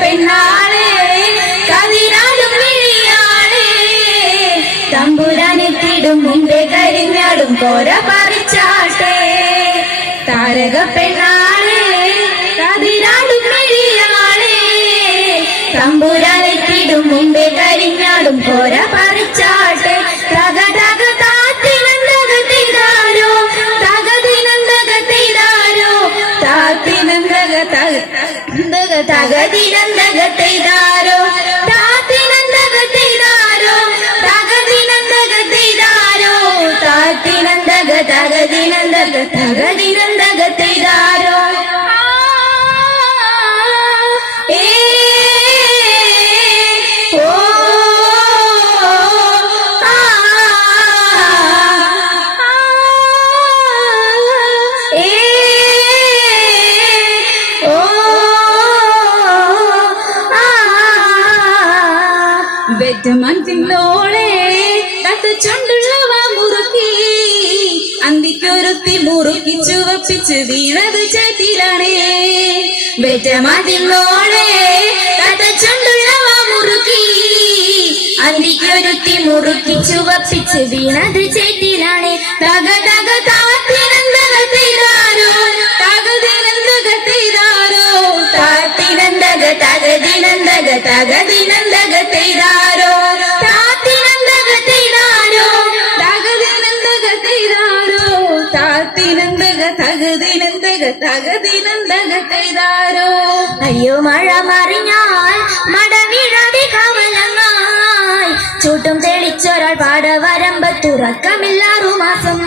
പെണ്ണാളെ കതിരാടും മിഴിയാളെ തമ്പുരാനെത്തിടും മുമ്പേ കരിഞ്ഞാടും കോര പറിച്ചാട്ടെ താരക പെണ്ണാളെ കതിരാടും മിഴിയാളെ തമ്പുരാനെത്തിടും മുമ്പേ കരിഞ്ഞാടും കോര പറിച്ചാട്ടെ തക തക താത്തിനന്തകത്തിതാരോ തകതിനന്തകത്തിതാരോ താത്തിനന്തക തകതിനന്തകത്തിതാരോ താത്തിനന്തകത്തിതാരോ തകതിനന്തകത്തിതാരോ താത്തിനന്തക തകതിനന്തക തകതിനന്തകത്തിതാരോ വെറ്റമഞ്ചിന്തോളെ തത്ത ചുണ്ടുള്ളവ മുറുക്കി അന്തിക്കൊരുത്തി മുറുക്കി ചുവപ്പിച്ച് വീണത് ചേത്തിലാണേ വെറ്റമഞ്ചിന്തോളെ തത്ത ചുണ്ടുള്ളവ മുറുക്കി അന്തിക്കൊരുത്തി മുറുക്കി ചുവപ്പിച്ച് വീണത് ചേത്തിലാണേ തക തക താത്തിനന്തകത്തിതാരോ തകതിനന്തകത്തിതാരോ താത്തിനന്തക തകതിനന്തക തകതിനന്തകത്തിതാരോ താത്തിനന്തകത്തിതാരോ തകതിനന്തകത്തിതാരോ താത്തിനന്തക തകതിനന്തക തകതിനന്തകത്തിതാരോ അയ്യോ മഴ മറിഞ്ഞാൽ മടവിഴാതെ കവലങ്ങായി ചൂട്ടും തെളിച്ചൊരാൾ പാടവരമ്പത്തുറക്കമില്ലാറു മാസം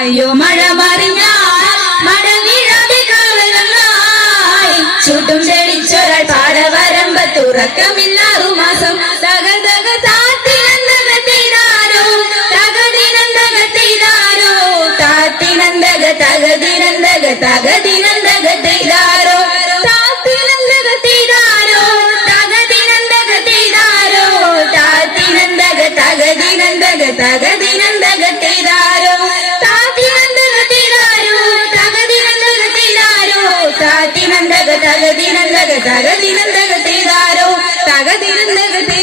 അയ്യോ മഴ മറിഞ്ഞാൽ മടവിഴാതെ കവലങ്ങായി ചൂട്ടും തെളിച്ചൊരാൾ പാടവരമ്പത്തുറക്കമില്ലാറു മാസം തക തക താത്തിനന്തകത്തിതാരോ തകതിനന്തകത്തിതാരോ താത്തിനന്തക തകതിനന്തക തകതിനന്തകത്തിതാരോ താത്തിനന്തകത്തിതാരോ തകതിനന്തകത്തിതാരോ താത്തിനന്തക തകതിനന്തക തകതിനന്തകത്തിതാരോ താത്തിനന്തകത്തിതാരോ തകതിനന്തകത്തിതാരോ താത്തിനന്തക തകതിനന്തക തകതിനന്തകത്തിതാരോ തകതിനന്തകത്തി